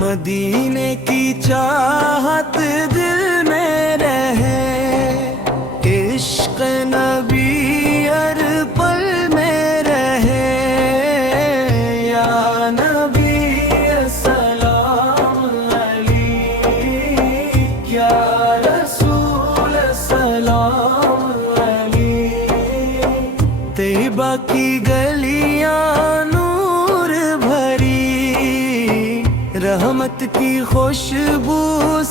مدینے کی چاہت دل میں رہے، عشق نبی ہر پل میں رہے۔ یا نبی السلام علیک، یا رسول السلام علیک۔ طیبہ کی گلیاں نور بھری، رحمت کی خوشبو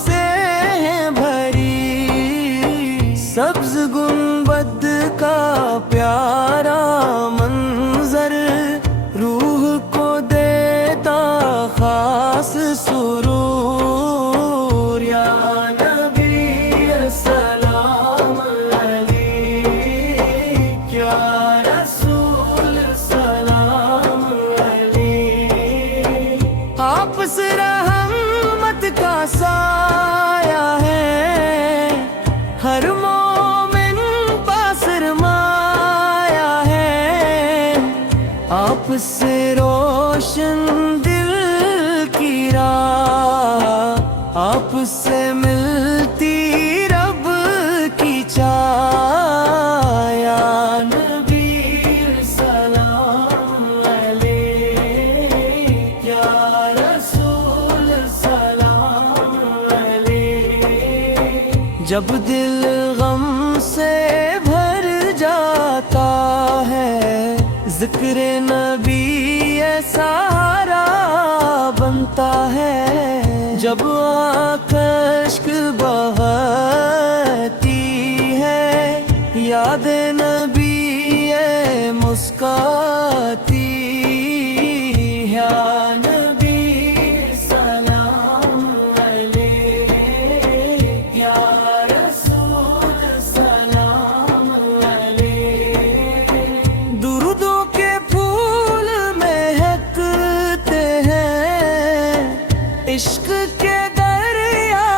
سے ہیں بھری۔ سبز گنبد کا پیارا منظر، روح کو دیتا خاص سرور۔ یا نبی السلام علیک، یا رسول السلام علیک۔ آپ سے رحمت کا سایہ ہے، ہر مومن پا سرمایہ ہے۔ آپ سے روشن دل کی راہ، آپ سے ملتی رب کی چاہ۔ یا نبی السلام علیک، یا رسول السلام علیک۔ جب دل غم سے بھر جاتا ہے، ذکر نبی سہارا بنتا ہے۔ جب آنکھ اشک بہاتی ہے، یاد نبی مسکاتی۔ یا نبی سلام علیک، یا رسول سلام علیک۔ درودوں کے پھول مہکتے ہیں، عشق کے دریا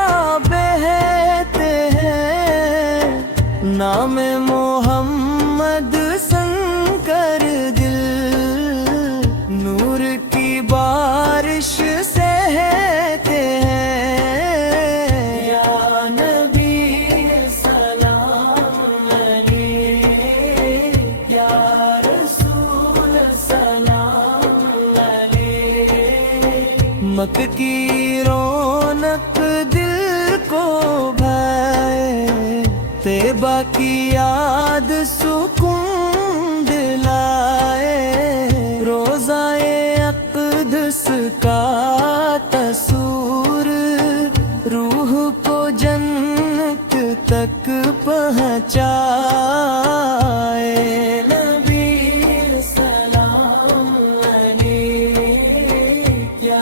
بہتے ہیں۔ نام محمد سن کر دل، نور کی بارش سہتے ہیں۔ یا نبی سلام علیک، یا رسول سلام علیک۔ مکہ کی رونق دل کو بھائے، طیبہ کی یاد سکون دلائے۔ روضۂ اقدس کا تصور، روح کو جنت تک پہنچائے۔ نبی سلام علیک، یا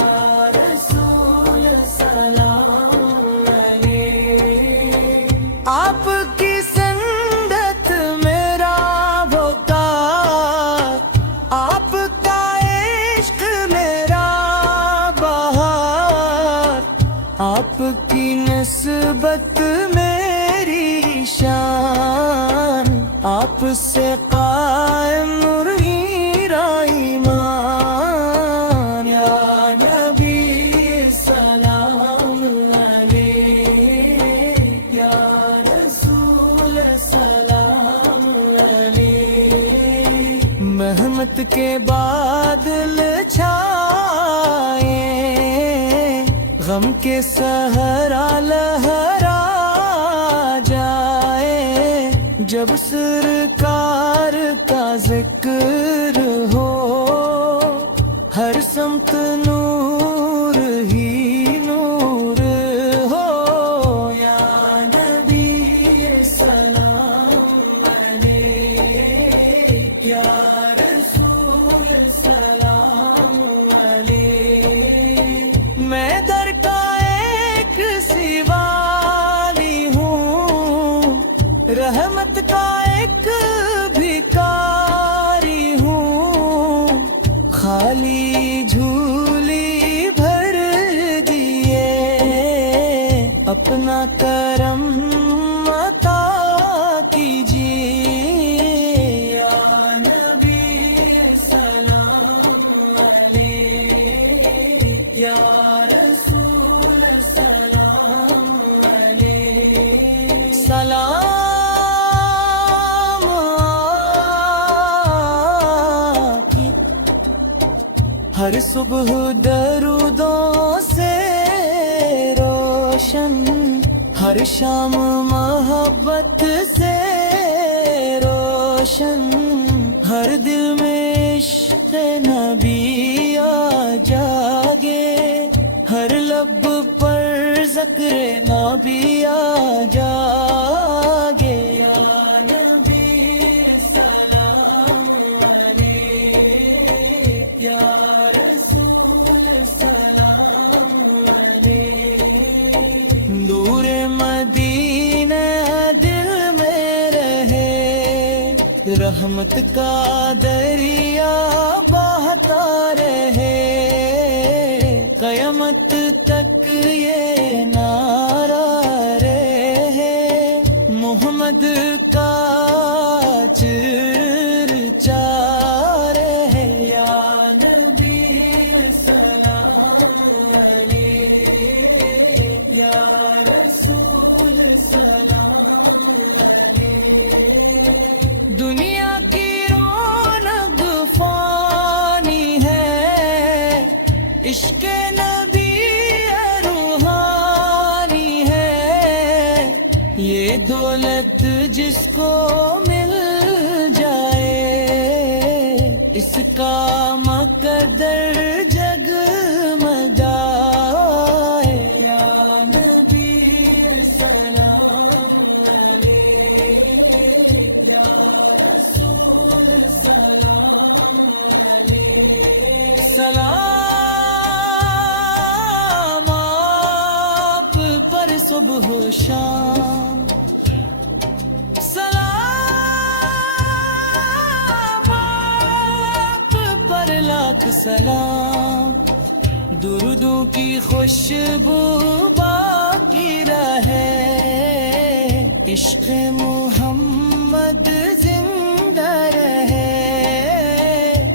رسول سلام علیک۔ آپ کی سندت میرا بھوکار، آپ کا عشق میرا بہار۔ آپ کی نسبت میری شان، آپ سے قائم میرا ایمان۔ یا نبی سلام علیک، یا رسول سلام علیک۔ محنت کے بادل چھائے، غم کے صحرا لہرا جائے۔ جب سرکار کا ذکر ہو، ہر سمت نور ہی نور ہو۔ یا نبی سلام علیک، یا رسول سلام علیک۔ میں در کا ایک سوالی ہوں، رحمت کا ایک بھکاری ہوں۔ خالی جھولی بھر دیے، اپنا کرم عطا کیجیے۔ یا نبی سلام علیک، یا رسول ہر صبح درودوں سے روشن، ہر شام محبت سے روشن، ہر دل میں عشق نبی آ جاگے، ہر لب پر ذکر نبی آ جاگے۔ یا نبی سلام علیک، یا رسول سلام علیک، دور مدینہ دل میں رہے، رحمت کا دریا بہتا رہے، قیامت تک یہ نعرہ رہے، محمد کا چرچا رہے۔ یا نبی سلام علیک، یا رسول سلام علیک، دنیا کی رونق فانی ہے، عشق نبی روحانی ہے، یہ دولت جس کو مل جائے، اس کا مقدر جگمگائے۔ یا نبی سلام علیک، یا رسول سلام علیک، سلام آپ پر صبح و شام، سلام آپ پر لاکھ سلام، درودوں کی خوشبو باقی رہے، عشق محمد زندہ رہے۔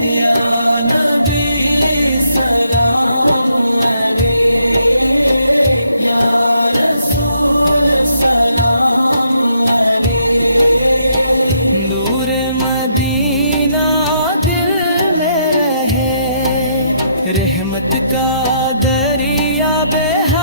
یا نبی سلام علیک، یا رسول سلام علیک، نور مدینہ دل میں رہے، رحمت کا دریا بہتا